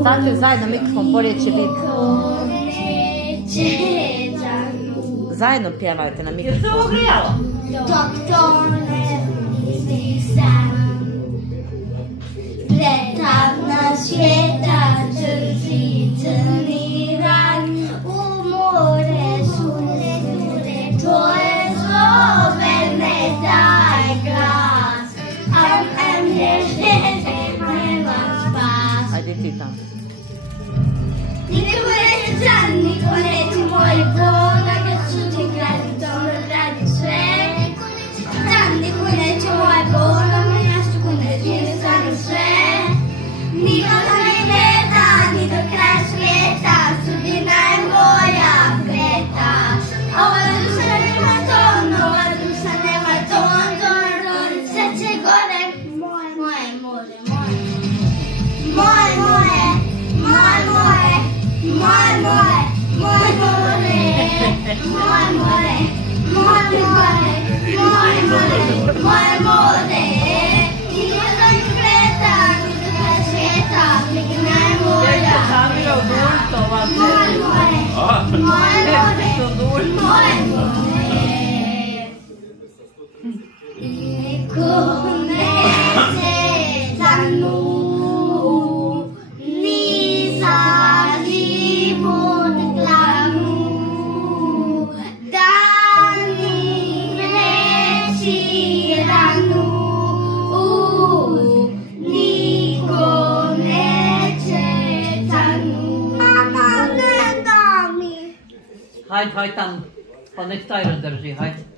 Stavite zajedno mikrofon, bolje će biti. Zajedno pjevajte na mikrofon. Jel se ovo grijalo? Doktore, nisam pretavna svijeta, trži crni ran, u more sunce čuje zove, ne daj glas, am nema spas. Ajde ti tamo. Niko neće can, niko neće moj Bog, da ga sudim gradi, dobro radi sve. Can, niko neće moj Bog, da me jastuku neće stanu sve. Niko ne gleda, ni do kraja svijeta, sudbina je moja preta. Ova duša nema ton, ova duša nema ton, sve će gore, moje more, moje more, moje more, moje more, moje more, moje more, moje more, moje more, moje more. Niko za nju gleda, ni do kraja svijeta, sudbina je moja Samira u dulto, ova se. moje more, moje more, moje more. Niko neće za nju, ni za život glavnu, da mi reći ranu, niko neće za nju. Mama, ne da mi. Hajde, hajde tam, pa nek taj razdrži, hajde.